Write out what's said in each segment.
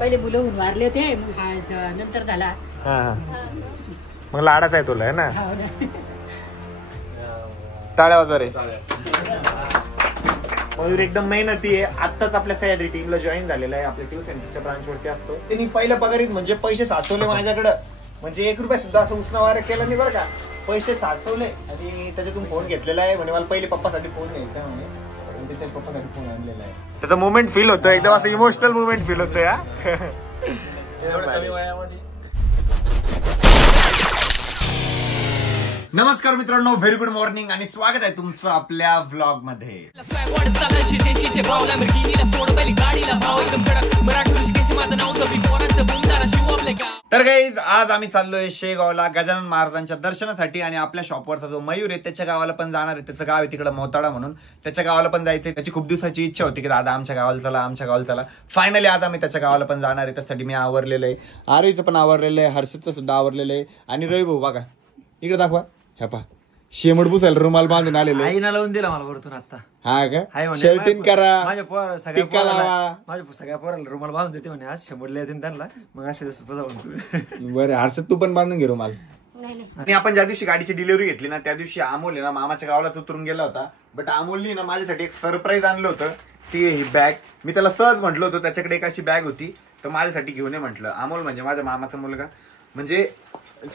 पहिले मुलं होऊन मारले होते, मग हा नंतर झाला. मग लाडाच आहे तुला, है ना? हो ना. टाळ्या वगैरे. मयूर एकदम मेहनती आहे. आत्ताच आपल्या सह्याद्री टीमला जॉईन झालेला आहे. आपल्या ट्यूशनच्या ब्रांचवरती असतो. त्यांनी पहिल्या पगारीत म्हणजे पैसे साचवले माझ्याकडं, म्हणजे 1 रुपया सुद्धा असं उसना वारा केला नाही बरं का. पैसे साचवले आणि त्याच्यातून फोन घेतलेला आहे. म्हणजे मला पहिले पप्पासाठी फोन घ्यायचा म्हणे, त्याच्या पप्पासाठी फोन आणलेला आहे. त्याचा मुवमेंट फील होतो, एकदम असं इमोशनल मुवमेंट फील होतो या. कमी वयामध्ये. नमस्कार मित्रांनो, व्हेरी गुड मॉर्निंग आणि स्वागत आहे तुमचं आपल्या व्लॉग मध्ये. तर गाईज, आज आम्ही चाललोय शेगावला गजानन महाराजांच्या दर्शनासाठी आणि आपल्या शॉपवरचा जो मयूर आहे त्याच्या गावाला पण जाणार आहे. त्याचं गाव आहे तिकडे मोताळा म्हणून, त्याच्या गावाला पण जायचंय. त्याची खूप दिवसाची इच्छा होती की दादा आमच्या गावाला चला, आमच्या गावाला चला. फायनली आज आम्ही त्याच्या गावाला पण जाणार आहे. त्यासाठी मी आवरलेलं आहे, आरोहीचं पण आवरलेलं आहे, हर्षदचं सुद्धा आवरलेलं आहे. आणि रवी भाऊ बघा इकडे दाखवा, ह्या पहा शेमड पुसायला रुमाल बांधून आलेले. आईना लावून दिला मला वरतून आता. हा का? शर्टिंग करा, माझ्या सगळ्या पोराला रुमाल बांधून देते म्हणे, आज शेमडले येते त्यांना, मग असे बरं. हर्षद तू पण बांधून घे रुमाल. आणि आपण ज्या दिवशी गाडीची डिलिव्हरी घेतली ना, त्या दिवशी अमोल आहे ना मामाच्या गावालाच उतरून गेला होता. बट अमोलनी ना माझ्यासाठी एक सरप्राईज आणलं होतं. ती ही बॅग मी त्याला सहज म्हटलं होतं, त्याच्याकडे एक अशी बॅग होती, तर माझ्यासाठी घेऊन ये म्हटलं. अमोल म्हणजे माझ्या मामाचा मुलगा, म्हणजे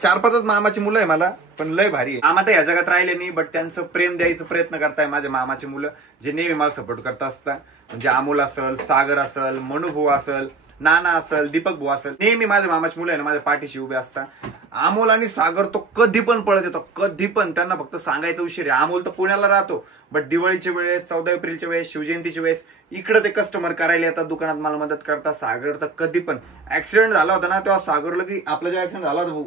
4-5 मामाची मुलं आहे मला, पण लय भारी आहे. मामा तर या जगात राहिले नाही, बट त्यांचं प्रेम द्यायचा प्रयत्न करताय माझे मामाची मुलं, जे नेहमी मला सपोर्ट करत असतात. म्हणजे अमोल असेल, सागर असेल, मनू भाऊ असेल, नाना असेल, दीपक भाऊ असेल, नेहमी माझ्या मामाची मुलं आहे ना माझ्या पाठीशी उभे असतात. अमोल आणि सागर तो कधी पण पळत येतो, कधी पण. त्यांना फक्त सांगायचं उशीर आहे. अमोल तर पुण्याला राहतो, बट दिवाळीच्या वेळेस, 14 एप्रिलच्या वेळेस, शिवजयंतीच्या वेळेस इकडे ते कस्टमर करायला येतात, दुकानात मला मदत करतात. सागर तर कधी पण. ऍक्सिडेंट झाला होता ना तेव्हा सागरला की आपला जो ऍक्सिडेंट झाला होता भाऊ,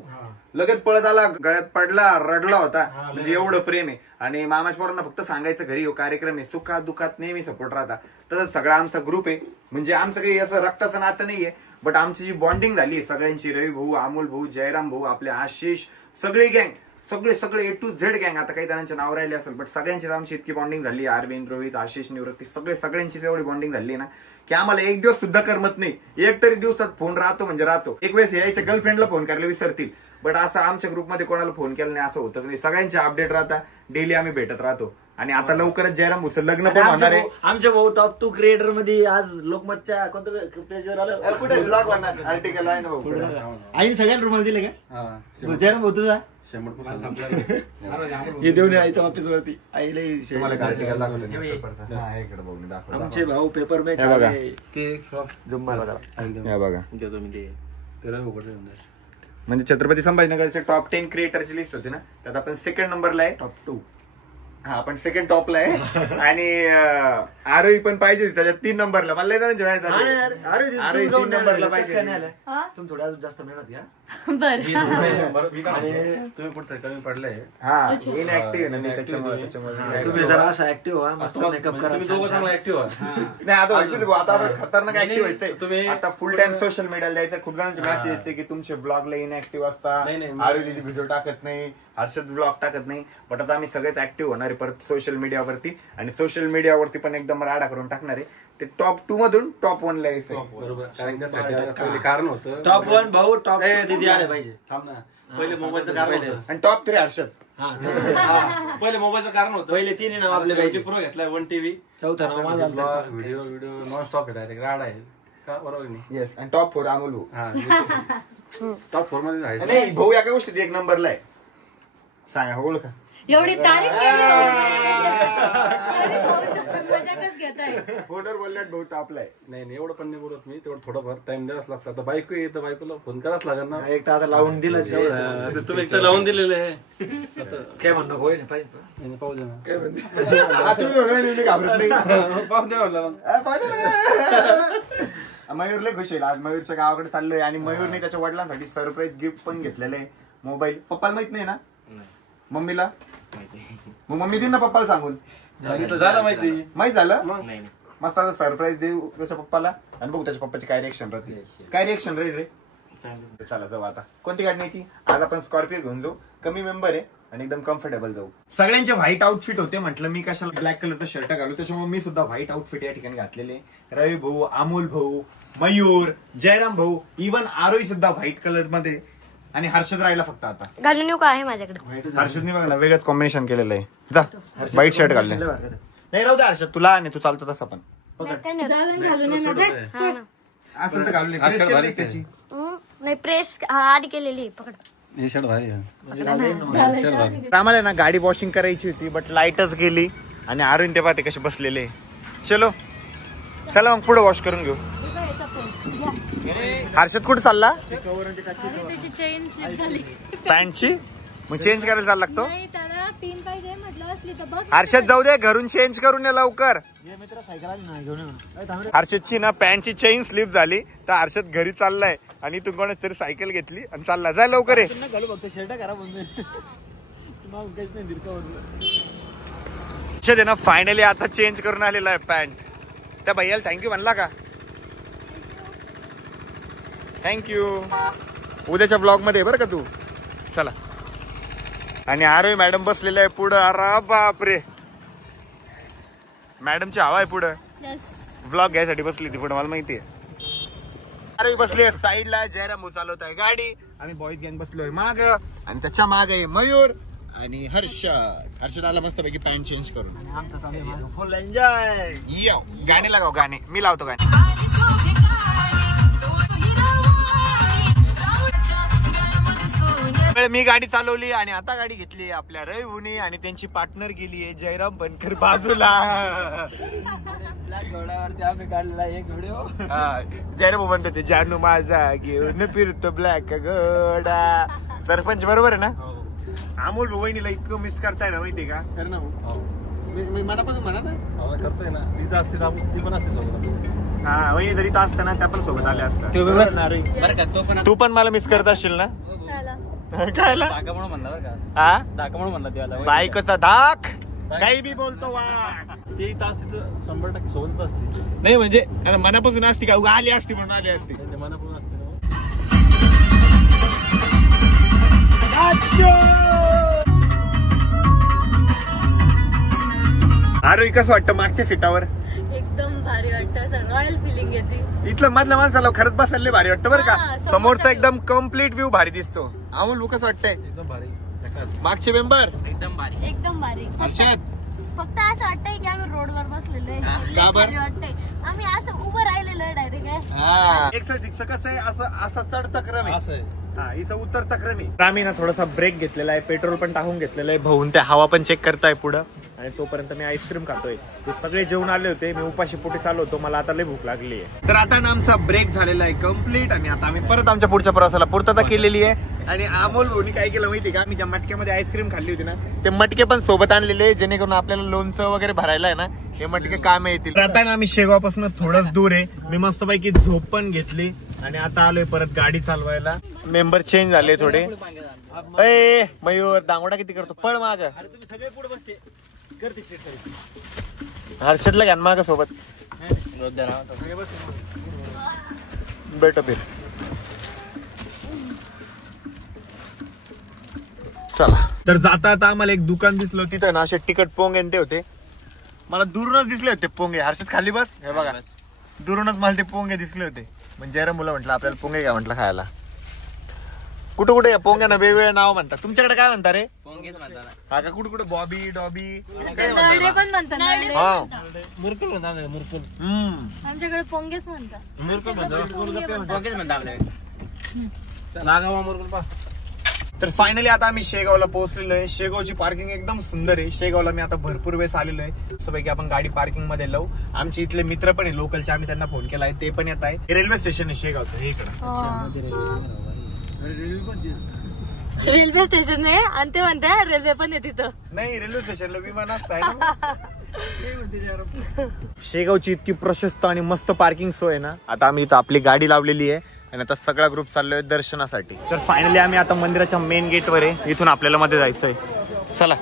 लगेच पळत आला, गळ्यात पडला, रडला होता. म्हणजे एवढं प्रेम आहे. आणि मामाच्या पोरांना फक्त सांगायचं घरी हो कार्यक्रम आहे, सुखात दुखात नेहमी सपोर्ट राहता. तसंच सगळा आमचा ग्रुप आहे. म्हणजे आमचं काही असं रक्ताचं नातं नाहीये, बट आमची जी बॉन्डिंग झाली सगळ्यांची, रवी भाऊ, अमोल भाऊ, जयराम भाऊ, आपले आशिष, सगळे गँग, सगळे A to Z गँग. आता काही जणांचे नाव राहिले असेल, बट सगळ्यांचीच आमची इतकी बॉन्डिंग झाली. अरविंद, रोहित, आशिष, निवृत्ती, सगळ्यांचीच एवढी बॉन्डिंग झाली ना की आम्हाला एक दिवस सुद्धा करमत नाही. एक तरी दिवसात फोन राहतो म्हणजे राहतो. एक वेळेस यायच्या गर्लफ्रेंडला फोन करायला विसरतील, बट असं आमच्या ग्रुपमध्ये कोणाला फोन केला नाही असं होतच नाही. सगळ्यांचे अपडेट राहतात, डेली आम्ही भेटत राहतो. आणि आता लवकरच जयराम भाऊचं लग्न पण होणार आहे. आमच्या भाऊ टॉप 2 क्रिएटर मध्ये आज लोकमतच्या कोणत्या पेजवर आलं, कुठे ब्लॉग बनणार आर्टिकल आहे ना भाऊ. आईने सगळ्याला रुमाल दिले का? जयराम भाऊ तुझा हे देऊन यायचं ऑफिस वरती. आईला आमचे भाऊ पेपर मॅच बघा. म्हणजे छत्रपती संभाजीनगरचे टॉप 10 क्रिएटरची लिस्ट होती ना, त्यात आपण सेकंड नंबरला आहे, टॉप 2. हा, आपण सेकंड टॉपला आहे. आणि आरोही पण पाहिजे त्याच्यात 3 नंबरला. मला लय आरोही 3 नंबरला पाहिजे. तुम्ही थोडा जास्त मेहनत घ्या. तुम्ही पुढे कमी पडले. हा, इनऍक्टिव्ह ना त्याच्यामुळे. तुम्ही जरा असं ऍक्टिव्ह व्हा, मस्त मेकअप करा. ऍक्टिव्ह नाही आता खतरनाक ऍक्टिव्ह व्हायचंय. तुम्ही आता फुल टाइम सोशल मीडियाला द्यायचं. खूप जणांचे मेसेज येते की तुमचे ब्लॉगला इनऍक्टिव्ह असतात, आरोही व्हिडिओ टाकत नाही, हर्षद ब्लॉग टाकत नाही. बट आता आम्ही सगळेच ऍक्टिव्ह होणार आहे परत सोशल मीडियावरती. आणि सोशल मीडियावरती पण एकदम राडा करून टाकणार आहे. ते टॉप 2 मधून टॉप 1 ला यायचं. कारण होतं टॉप 1 भाऊ, टॉप 2 दिदी आले पाहिजे. थांब ना, पहिले मोबाईलचं कारण होतं. आणि टॉप 3 हर्षद. पहिले मोबाईलचं कारण होतं. पहिले 3 नाव आपले पाहिजे. प्रो घेतलाय 1 TV. चौथा नाव माझा व्हिडिओ नॉन स्टॉप आहे, डायरेक्ट राड आहे का? बरोबर नाही? येस. आणि टॉप 4 अमोल भाऊ. टॉप 4 मध्ये नाही भाऊ, या काय गोष्टी 1 नंबरला आहे. सांगा ओळखा. एवढी तारीफ केली, मजाकच घेताय. फोनवर बोलल्यात भाऊ टॉपला आहे. नाही एवढं पण नाही बोलत मी, तेवढं थोडंफार टाइम द्यावाच लागतं. आता बायको येतं, बायकोला फोन करावाच लागेल ना. एक तर आता लावून दिलं. तुम्ही एक तर लावून दिलेलं आहे. काय म्हणणं होय नाही पाहिजे, पाहू दे ना. काय म्हणते घाबरत नाही. पाहू दे म्हणलं. मयूर लय खुश आहे आज. मयूरच्या गावाकडे चाललोय आणि मयूरने त्याच्या वडिलांसाठी सरप्राईज गिफ्ट पण घेतलेलं आहे. मोबाईल. पप्पाला माहित नाही ना? मम्मीला? मग मम्मी दिन ना पप्पाला सांगून. झालं माहित झालं. मस्त सरप्राईज देऊ त्याच्या पप्पाला आणि बघू त्याच्या पप्पाची काय रिएक्शन राहते. काय रिएक्शन राहील रे? चला जाऊ आता. कोणती गाडी न्यायची? आज आपण स्कॉर्पिओ घेऊन जाऊ. कमी मेंबर आहे आणि एकदम कम्फर्टेबल जाऊ. सगळ्यांचे व्हाईट आउटफिट होते. म्हटलं मी कशाला ब्लॅक कलरचा शर्ट घालू, त्याच्यामुळे मी सुद्धा व्हाईट आउटफिट या ठिकाणी घातलेले. रवी भाऊ, अमोल भाऊ, मयूर, जयराम भाऊ, इव्हन आरोही सुद्धा व्हाईट कलर मध्ये आणि हर्षद राहिला फक्त आता. घालून येऊ का आहे माझ्याकडे? हर्षदने बघायला वेगळंच कॉम्बिनेशन केलेलं आहे. जा व्हाईट शर्ट घालले. नाही राहू दे हर्षद, तुला आणि तू चालतो तसं पण असं तर घालून त्याची. नाही प्रेस आधी केलेली. पकड. हे शर्ट भारी आहे. आम्हाला ना गाडी वॉशिंग करायची होती बट लाईटच गेली आणि आरुण ते पाहते कसे बसलेले. चलो चला मग पुढे वॉश करून घेऊ. हर्षद कुठे चालला? त्याची चेन स्लिप झाली पॅन्टची, मग चेंज करायला चालला लागतो. नाही त्याला पिन पाहिजे म्हटलं असली तर बघ. हर्षद जाऊ दे, घरून चेंज करून ये लवकर. हर्षदची ना पॅन्टची चेन स्लिप झाली तर हर्षद घरी चाललाय आणि तू कोणाच तरी सायकल घेतली आणि चालला. जाय लवकर ये. हर्षद ना फायनली आता चेंज करून आलेला आहे पॅन्ट. त्या भैयाला थँक्यू म्हणला का? थँक्यू. उद्याच्या ब्लॉग मध्ये बरं का तू. चला. आणि आरोही मॅडम बसलेले आहे पुढं. अरे बापरे, मॅडमची हवा आहे पुढं. ब्लॉग घ्यायसाठी बसली ती पुढे, मला माहितीये. आरोही बसली साईडला, जयराम चालवत आहे गाडी. आम्ही बॉईज गँग बसलोय माग आणि त्याच्या माग आहे मयूर आणि हर्षद. हर्षद आला मस्त पैकी पॅन्ट चेंज करून. फुल एन्जॉय. गाणे लागाव, गाणे मी लावतो गाणे. मी गाडी चालवली आणि आता गाडी घेतली आपल्या रवी भुनी आणि त्यांची पार्टनर गेली आहे जयराम बनकर बाजूला. ब्लॅक घोड्यावरती आम्ही काढलेला एक व्हिडिओ. जयराम म्हणतो ते जानू माझा घेऊन फिरतो ब्लॅक घोडा. सरपंच बरोबर आहे ना? अमोल वहिनीला इतकं मिस करताय ना माहितीये का? कर ना मी मनापासून म्हणा ना. करतोय ना, ती असते ती पण असते सोबत. हा वहिनी जरी तर असताना त्या पण सोबत आल्या असतात. तू पण मला मिस करत असशील ना? काय धाका म्हणून म्हणला बरं का? हा धाका म्हणून म्हणला त्याला. बायकोचा धाक काही बी बोलतो वा. ते तास तिथं 100% सोबतच असते. नाही म्हणजे मनापासून असते का? उगा आली असती म्हणून आली असती. त्यांच्या मनापासून असते ना. अरे कसं वाटतं मागच्या सीटावर? एकदम भारी वाटतं. रॉयल फिलिंग येते. इथलं मधल्या माणसाला खरंच बसायला भारी वाटतं बरं का. हा, समोरचा एकदम कम्प्लीट व्ह्यू भारी दिसतो. अमोल कसं वाटतंय? एकदम भारी. मागचे मेंबर एकदम भारी. हर्षद फक्त असं वाटतंय की आम्ही रोडवर बसलेलो आहे. का बरं? वाटतंय आम्ही असं उभं राहिलेलो आहे डायरेक्ट. एक्सरसाइज कसं आहे, असं चढतं क्रम आहे. असं आहे. हा इथं उतरता क्रम आहे. आम्ही ना थोडासा ब्रेक घेतलेला आहे, पेट्रोल पण टाकून घेतलेलं आहे. भाऊन त्या हवा पण चेक करताय पुढं आणि तोपर्यंत मी आईस्क्रीम खातोय. ते सगळे जेवण आले होते, मी उपाशी पोटी चालू होतो. मला आता लय भूक लागली आहे. तर आता ना आमचा ब्रेक झालेला आहे कम्प्लीट आणि आता आम्ही परत आमच्या पुढच्या प्रवासाला पूर्तता केलेली आहे. आणि अमोल भाऊनी काय केलं माहिती का? आम्ही ज्या मटक्यामध्ये आईस्क्रीम खाल्ली होती ना ते मटके पण सोबत आणलेले, जेणेकरून आपल्याला लोणचं वगैरे भरायला आहे ना हे मटके कामे येतील. आता ना आम्ही शेगावपासून थोडंच दूर आहे. मी मस्तपैकी झोप पण घेतली आणि आता आलोय परत गाडी चालवायला. मेंबर चेंज झाले थोडे. ए मयूर दांगोडा किती करतो? पळ माग. अरे तुम्ही सगळे पुढे बसते करते शेट. हर्षदला घ्या माग सोबत. बेटो फिर चला. तर जाता आता आम्हाला एक दुकान दिसलं, तिथं ना असे तिकट पोंगे ते होते. मला दुरूनच दिसले होते पोंगे. हर्षद खाली बस. हे बघा दुरूनच मला ते पोंगे दिसले होते. म्हणजे जरा मुलं म्हटलं आपल्याला पोंगे घ्या म्हटलं खायला. कुठे कुठे या पोंग्यांना वेगवेगळे नाव म्हणतात. तुमच्याकडे काय म्हणता रे? पोंगेच म्हणतात. हा का? कुठे कुठे बॉबी डॉबी नरडे पण म्हणतात. मुरकुल म्हणतात. मुरकुल. आमच्याकडे पोंगेच म्हणतात. मुरकुल म्हणतात. पोंगेच म्हणतात आपल्याकडे. नागावा मुरकुल पा. तर फायनली आता आम्ही शेगावला पोहोचलेलो आहे. शेगावची पार्किंग एकदम सुंदर आहे. शेगावला मी आता भरपूर वेळेस आलेलो आहे. सगळी आपण गाडी पार्किंग मध्ये लावू. आमचे इथले मित्र पण आहे लोकलचे, आम्ही त्यांना फोन केला आहे, ते पण येत आहे. रेल्वे स्टेशन आहे शेगावचं हे इकडं. रेल्वे स्टेशन आहे आणि ते म्हणते रेल्वे पण आहे तिथं. नाही रेल्वे स्टेशनला विमान असतं. शेगावची इतकी प्रशस्त आणि मस्त पार्किंग सोय ना. आता आम्ही इथं आपली गाडी लावलेली आहे आणि आता सगळा ग्रुप चाललोय दर्शनासाठी. तर फायनली आम्ही आता मंदिराच्या मेन गेट वर आहे. इथून आपल्याला मध्ये जायचंय. चला.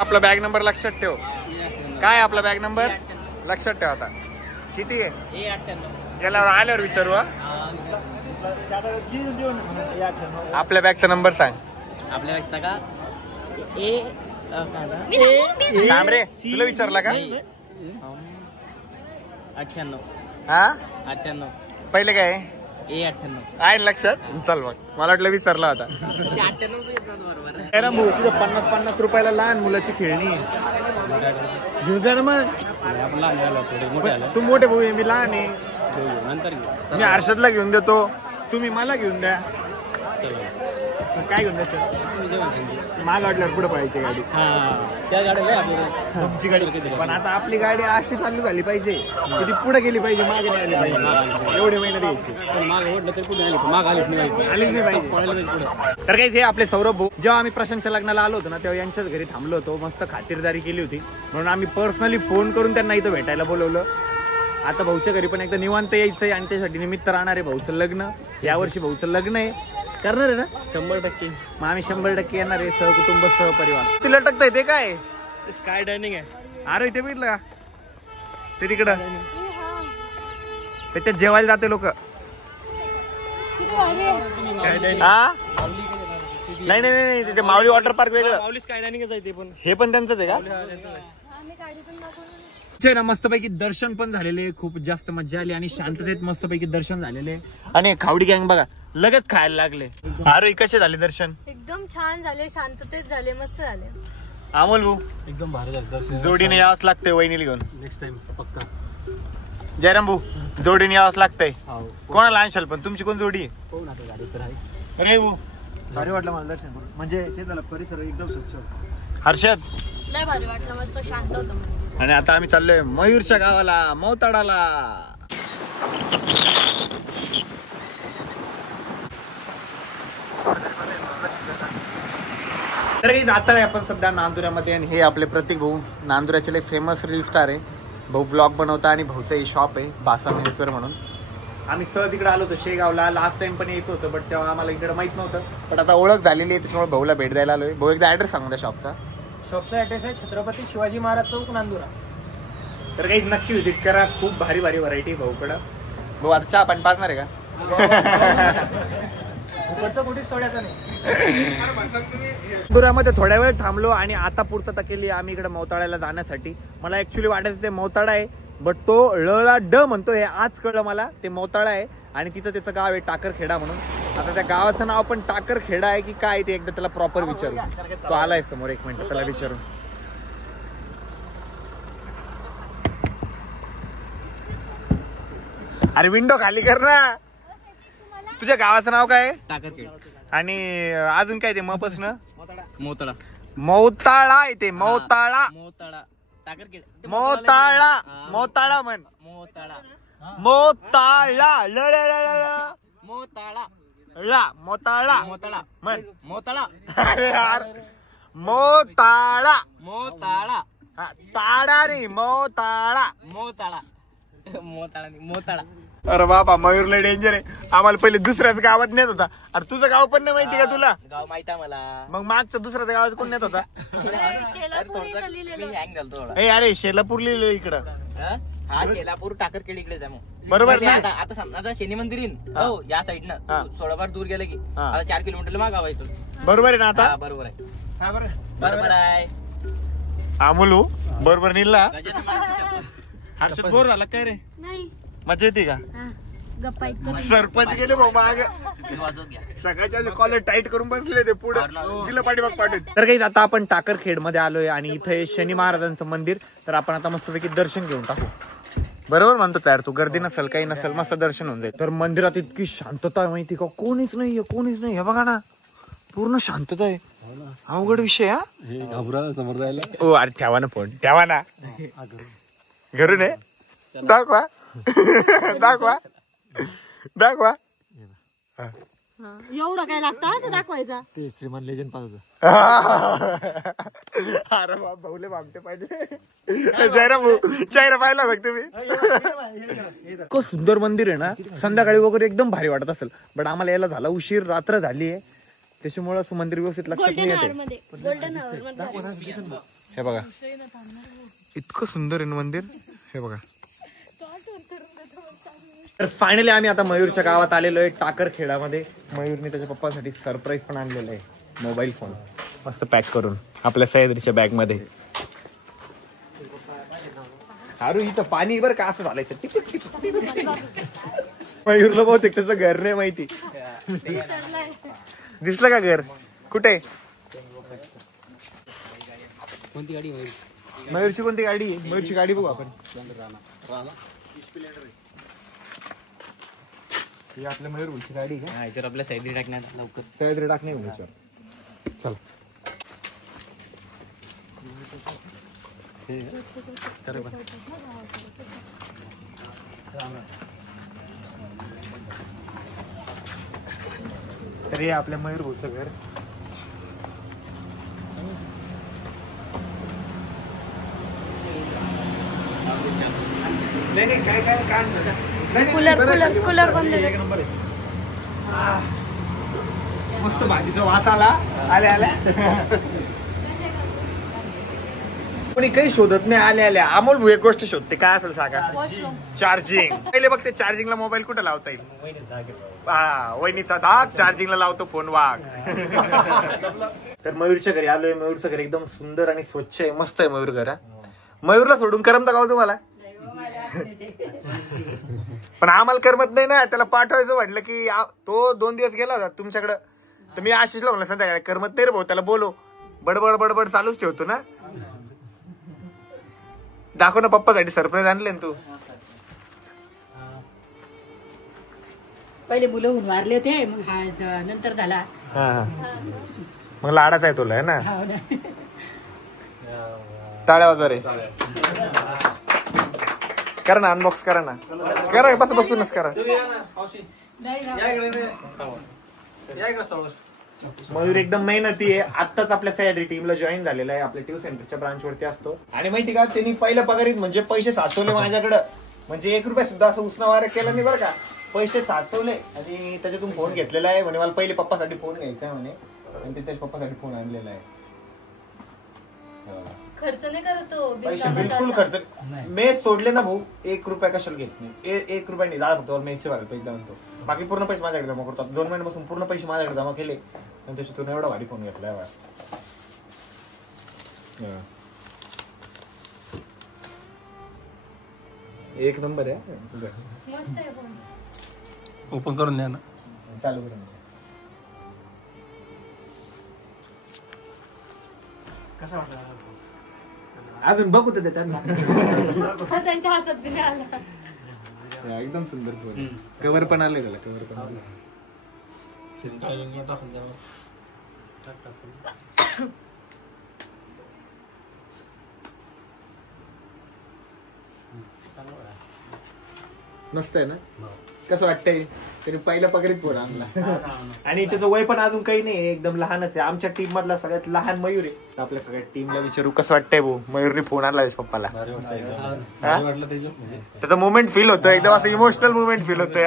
आपला बॅग नंबर लक्षात ठेव. काय आपला बॅग नंबर लक्षात ठेव. आता किती आहे? A98. याला आल्यावर विचारू हा. आपल्या बॅगचा नंबर सांग. आपल्या बॅगचा का थांब रे, तुला विचारला का? 98. हा 98. पहिले काय A98. आहे ना लक्षात? चल मग, मला वाटलं विसरला होता. ते 98 बरोबर. काय ना भाऊ, तुझं 50-50 रुपयाला लहान मुलाची खेळणी घेऊन जा ना मग. तू मोठे भाऊ आहे, मी लहान आहे. मी हर्षदला घेऊन देतो, तुम्ही मला घेऊन द्या. काय घेऊन द्या सर? माग वाटल्यावर पुढे पाहिजे गाडी. त्या गाड्या तुमची गाडी, पण आता आपली गाडी अशी चालू झाली पाहिजे की ती पुढे गेली पाहिजे, मागे नाही आली पाहिजे. एवढे महिने द्यायची, माग ओढलं तरी पुढे आली, माग आलीच नाही आलीच नाही पाहिजे. तर काही हे आपले सौरभ भाऊ, जेव्हा आम्ही प्रशांतच्या लग्नाला आलो होतो ना, तेव्हा यांच्याच घरी थांबलो होतो. मस्त खातिरदारी केली होती, म्हणून आम्ही पर्सनली फोन करून त्यांना इथं भेटायला बोलवलं. आता भाऊच्या घरी पण एकदा निवांत यायचंय आणि त्यासाठी निमित्त राहणार आहे भाऊचं लग्न. यावर्षी भाऊचं लग्न आहे, करणार आहे ना 100%. मग आम्ही 100% येणार आहे, सहकुटुंब सहपरिवार. तुला लटकतंय ते काय? स्काय डायनिंग आहे. अरे ते बघितलं का ते तिकडं? त्याच्यात जेवायला जाते लोक. हा नाही नाही नाही, तिथे माऊली वॉटर पार्क वेगळं. माऊली स्काय डायनिंगच आहे ते पण. हे पण त्यांचंच आहे का? ना मस्तपैकी दर्शन पण झालेले, खूप जास्त मजा आली आणि शांततेत मस्तपैकी दर्शन झालेले. आणि खावडी गँग बघा लगेच खायला लागले. अरे कसे झाले दर्शन? एकदम छान झाले, शांततेत झाले, मस्त झाले. अमोल भाऊ एकदम भारी झालं दर्शन. जोडीने यावंच लागतंय वहिनीला घेऊन. नेक्स्ट टाइम पक्का. जयराम भाऊ जोडीने यावंच लागतंय. कोणाला आणशाल पण? तुमची कोण जोडी? अरे भाऊ भारी वाटलं मला दर्शन, म्हणजे ते झालं परिसर एकदम स्वच्छ. हर्षद लय भारी वाटलं, मस्त शांत होतं. आणि आता आम्ही चाललोय मयूरच्या गावाला, मौताडाला. तर काही जाता आहे आपण सध्या नांदुऱ्यामध्ये, आणि हे आपले प्रतीक भाऊ नांदुऱ्याचे लय फेमस रील स्टार आहे. भाऊ ब्लॉग बनवता आणि भाऊचं हे शॉप आहे बासा मेन्सवेअर म्हणून. आम्ही सहज इकडे आलो होतो शेगावला, लास्ट टाइम पण यायचं होतं, बट तेव्हा आम्हाला इकडे माहित नव्हतं. पण आता ओळख झालेली आहे, त्याच्यामुळे भाऊला भेट द्यायला आलोय. भाऊ एकदा ऍड्रेस सांगू द्या शॉपचा. शॉपचा ऍड्रेस आहे छत्रपती शिवाजी महाराज चौक, नांदुरा. तर काही नक्की विजिट करा, खूप भारी भारी व्हरायटी भाऊकडं. भाऊ आता चहा पाणी पाजणार आहे का? कुठेच सोडायचं नाही. नांदुऱ्यामध्ये थोड्या वेळ थांबलो आणि आता पूर्तता केली आम्ही इकडे मौताळ्याला जाण्यासाठी. मला ऍक्च्युली वाटायचं ते मौताळा आहे, बट तो ळला ड म्हणतो, हे आज कळलं मला. ते मौताळा आहे आणि तिथं त्याचं गाव आहे टाकरखेडा म्हणून. आता त्या गावाचं नाव पण टाकरखेडा आहे की काय ते एकदा त्याला प्रॉपर विचारू. तो आलाय समोर, एक मिनिट त्याला विचारू. अरे विंडो खाली कर ना. तुझ्या गावाचं नाव काय? टाकरखेड. आणि अजून काय ते मपसनं? मोताळा. मौताळा आहे ते, मौताळा. मोताळा टाकरखेड. मोताळा, मोताळा म्हण. मोताळा. मोताळा मोताळा. मोताळा मोताळा म्हण. मोताळा. अरे यार मोताळा. मोताळा. ताडा रे, मोताळा. मोताळा. मोताळा नाही, मोताळा. अरे बाबा मयूर लय डेंजर आहे. आम्हाला पहिले दुसऱ्याच गावात नेत होता. अरे तुझं गाव पण नाही माहिती का तुला? गाव माहिती आहे मला. मग मागच्या दुसऱ्याच गावात कोण नेत होता? मी हँग झालो थोडा. ए अरे शेलापूर लिहिलं इकडं. हा शेलापूर टाकरखेड इकडेच आहे. मग बरोबर ना? आता समजा आता शनी मंदिर येईन हो या साईडनं थोडंफार दूर गेलं की आता 4 किलोमीटरला मागावं इथून. बरोबर आहे ना आता? बरोबर आहे. बरोबर आहे. अमोलू बरोबर निघला. गजानन महाराजची चप्पल. हर्षद बोर झाला काय रे? नाही मजा येते का? गप्पा ऐकतो. सरपंच गेले भाऊ माग. वाजवत घ्या. सगळ्याच्या कॉलेज टाईट करून बसले ते पुढे दिलं पाठीमाग पाठवून. तर काही आता आपण टाकरखेड मध्ये आलोय आणि इथे शनी महाराजांचं मंदिर. तर आपण आता मस्तपैकी दर्शन घेऊन टाकू. बरोबर म्हणतो तयार तू, गर्दी नसेल काही नसेल, मस्त दर्शन होऊन जाईल. तर मंदिरात इतकी शांतता आहे माहिती का, कोणीच नाहीये, कोणीच नाही. हे बघा ना पूर्ण शांतता आहे. अवघड विषय. हा समोर जायला. ओ अरे ठेवा ना फोन, ठेवा ना. घरून आहे दाखवा. दाखवा दाखवा. एवढं काय लागतं असं दाखवायचं? ते श्रीमान लेजंड पाहत. अरे बाप भाऊले मागते पाहिजे. जयरा भाऊ चेहरा पाहिला बघ तुम्ही. इतकं सुंदर मंदिर आहे ना, संध्याकाळी वगैरे एकदम भारी वाटत असेल. बट आम्हाला यायला झाला उशीर, रात्र झाली आहे, त्याच्यामुळे असं मंदिर व्यवस्थित लक्षात नाही येते. हे बघा इतकं सुंदर आहे ना मंदिर. हे बघा तर फायनली आम्ही आता मयूरच्या गावात आलेलो आहे, टाकरखेडामध्ये. मयूरने त्याच्या पप्पांसाठी सरप्राईज पण आणलेलं आहे, मोबाईल फोन मस्त पॅक करून आपल्या सह्याद्रीच्या बॅग मध्ये. अरे इथं पाणी बरं का असं झालंय. मयूरला बहुतेक त्याचं घर नाही माहिती. दिसलं का घर कुठे? कोणती गाडी? मयूरची कोणती गाडी आहे? मयूरची गाडी बघू आपण. ही आपल्या मयूरची गाडी आहे का? याच्यावर आपल्या सह्याद्री टाकण्यात लवकर. सह्याद्री टाकणे चल. तर हे आपल्या मयूर भाऊचं घर. नाही काय कूलर बंद. एक नंबर आहे. मस्त भाजीचा वास आला. आल्या कोणी काही शोधत नाही. आल्या अमोल भाऊ एक गोष्ट शोधते, काय असेल सांगा? चार्जिंग. पहिले बघ ते चार्जिंगला मोबाईल कुठे लावता येईल? हा, वहिनीचा धाक चार्जिंगला लावतो फोन वाघ. तर मयूरच्या घरी आलोय. मयूरचं घर एकदम सुंदर आणि स्वच्छ आहे, मस्त आहे मयूर घर. मयूरला सोडून करमता का तुम्हाला? पण आम्हाला करमत नाही ना, त्याला पाठवायचं म्हटलं की तो 2 दिवस गेला होता तुमच्याकडं, तर मी आशिषला म्हणलं संध्याकाळी करमत नाही रे भाऊ, त्याला बोलो. बडबड बडबड चालूच ठेवतो ना. दाखव ना पप्पासाठी सरप्राईज आणले ना तू. पहिले मुलं होऊन वारले होते, मग हा नंतर झाला. मग लाडाच आहे तुला, है ना? हो ना. टाळ्या वगैरे करा ना, अनबॉक्स करा ना. करा बसूनच करा. मयूर एकदम मेहनती आहे. आत्ताच आपल्या सह्याद्री टीमला जॉईन झालेला आहे. आपल्या ट्यूब सेंटरच्या ब्रांच वरती असतो. आणि माहिती का, त्यांनी पहिल्या पगारीत म्हणजे पैसे साचवले माझ्याकडं. म्हणजे 1 रुपया सुद्धा असं उसना वारा केला नाही बरं का. पैसे साचवले आणि त्याच्यातून फोन घेतलेला आहे. म्हणे मला पहिले पप्पासाठी फोन घ्यायचा आहे म्हणे, आणि ते त्याच्या पप्पासाठी फोन आणलेला आहे. खर्च नाही करतो पैसे बिलकुल खर्च. मेस सोडले ना भाऊ, 1 रुपया कशाला घेत नाही. 1 रुपया नाही, जाळा फक्त मेसचे वाले पैसे म्हणतो. बाकी पूर्ण पैसे माझ्याकडे जमा करतात. 2 महिन्यापासून पूर्ण पैसे माझ्याकडे जमा केले आणि त्याच्यातून एवढा भारी फोन घेतलाय. एक नंबर आहे. मस्त आहे फोन. ओपन करून द्या ना. चालू करून कसा वाटला? अजून बघू तर त्यांना. त्यांच्या हातात बी नाही आला. एकदम सुंदर फोन. कव्हर पण आले त्याला. कव्हर पण आले. मस्त आहे ना? कसं वाटतंय? तरी पहिल्या पगारीत फोन आणला. आणि त्याचं वय पण अजून काही नाही, एकदम लहानच आहे. आमच्या टीम मधला सगळ्यात लहान मयूर आहे. आपल्या सगळ्या टीमला विचारू कसं वाटतंय भाऊ, मयूरने फोन आणला पप्पाला. त्याचा मुवमेंट फील होतो, एकदम असं इमोशनल मुवमेंट फील होतोय.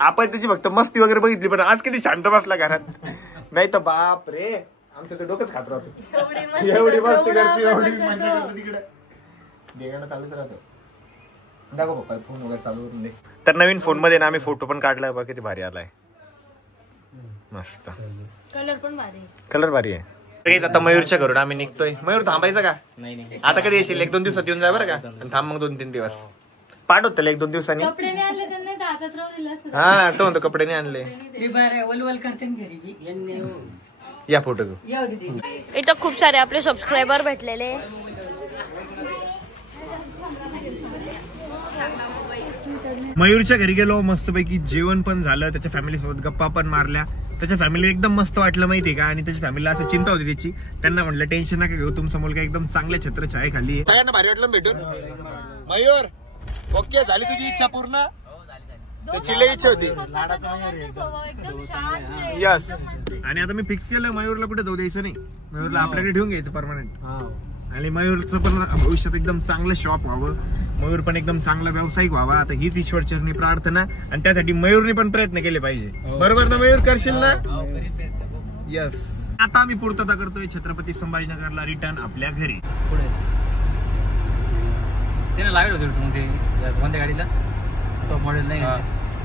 आपण त्याची फक्त मस्ती वगैरे बघितली, पण आज किती शांत बसला घरात. नाही तर बाप रे, आमचं तर डोकंच खात राहतो. एवढी मस्ती करते, एवढी मजा करते तिकडे. देगाणं चालूच राहतो. दाखव पप्पा फोन वगैरे चालू करून दे. तर नवीन फोन मध्ये ना आम्ही फोटो पण काढलाय बघा, किती भारी आलाय. मस्त कलर पण भारी. कलर भारी आहे. आता मयूरच्या घरून आम्ही निघतोय. मयूर थांबायचं का? नाही. आता कधी येशील? 1-2 दिवसात येऊन जा बरं का. आणि थांब मग 2-3 दिवस. पाठवत त्याला 1-2 दिवसांनी. कपडे नाही आणले त्यांना, आताच राहू दिलं असतं. हा, तो म्हणतो कपडे नाही आणले. मी बरं वलवल करते ना घरी बी. या फोटो घेऊ. येऊ दे. इथं खूप सारे आपले सबस्क्रायबर भेटलेले. मयूरच्या घरी गेलो, मस्तपैकी जेवण पण झालं, त्याच्या फॅमिली सोबत गप्पा पण मारल्या. त्याच्या फॅमिली एकदम मस्त वाटलं माहितीये का. आणि त्याच्या फॅमिलीला असं चिंता होती त्याची. त्यांना म्हटलं टेन्शन नका घेऊ, तुमचा मुलगा एकदम चांगल्या छत्रछाया खाली आहे. सगळ्यांना भारी वाटलं भेटून. मयूर ओके, झाली तुझी इच्छा पूर्ण? त्याची लई इच्छा होती. यस. आणि आता मी फिक्स केलं, मयूरला कुठे जाऊ द्यायचं नाही. मयूरला आपल्याकडे ठेवून घ्यायचं परमनंट. आणि मयूरचं पण भविष्यात एकदम चांगलं शॉप व्हावं, मयूर पण एकदम चांगला व्यावसायिक व्हावा. आता हीच ईश्वरचरणी प्रार्थना. आणि त्यासाठी मयूरने पण प्रयत्न केले पाहिजे. बरोबर ना मयूर, करशील ना? यस. आता आम्ही पूर्तता करतोय छत्रपती संभाजीनगरला रिटर्न आपल्या घरी. त्याने लावेल होते मग ते कोणत्या गाडीला टॉप मॉडेल नाही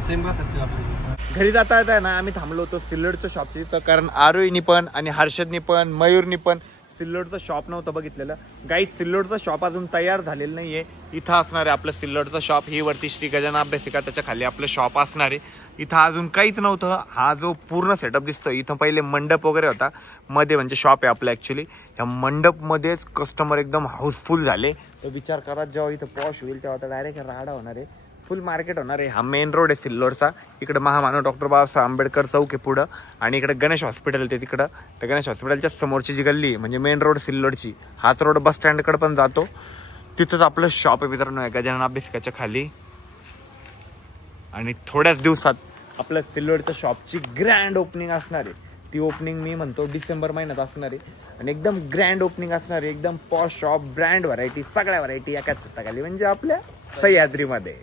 सेम राहतात ते आपल्या. घरी जाता येता ना आम्ही थांबलो होतो सिल्लोडचं शॉप तिथं, कारण आरोहीनी पण आणि हर्षदनी पण मयूरनी पण सिल्लोडचं शॉप नव्हतं बघितलेलं. गाईज सिल्लोडचं शॉप अजून तयार झालेलं नाहीये. इथं असणार आहे आपलं सिल्लोडचं शॉप. ही वरती श्री गजानन अभ्यासिका, त्याच्या खाली आपलं शॉप असणार आहे. इथं अजून काहीच नव्हतं. हा जो पूर्ण सेटअप दिसतोय इथं पहिले मंडप वगैरे होता मध्ये, म्हणजे शॉप आहे आपलं ऍक्च्युली. ह्या मंडपमध्येच कस्टमर एकदम हाऊसफुल झाले. तर विचार करा जेव्हा इथं पॉश होईल तेव्हा डायरेक्ट राडा होणार आहे, फुल मार्केट होणार आहे. हा मेन रोड आहे सिल्लोडचा. इकडे महामानव डॉक्टर बाबासाहेब आंबेडकर चौक आहे पुढं, आणि इकडे गणेश हॉस्पिटल ते तिकडं. तर गणेश हॉस्पिटलच्या समोरची जी गल्ली म्हणजे मेन रोड सिल्लोडची, हाच रोड बस स्टँडकडे पण जातो. तिथंच आपलं शॉप आहे मित्रांनो गजानन अभ्यासिकाच्या खाली. आणि थोड्याच दिवसात आपल्या सिल्लोडच्या शॉपची ग्रँड ओपनिंग असणार आहे. ती ओपनिंग मी म्हणतो डिसेंबर महिन्यात असणार आहे, आणि एकदम ग्रँड ओपनिंग असणार आहे. एकदम पॉश शॉप, ब्रँड व्हरायटी, सगळ्या व्हरायटी एकाच छताखाली, म्हणजे आपल्या सह्याद्रीमध्ये.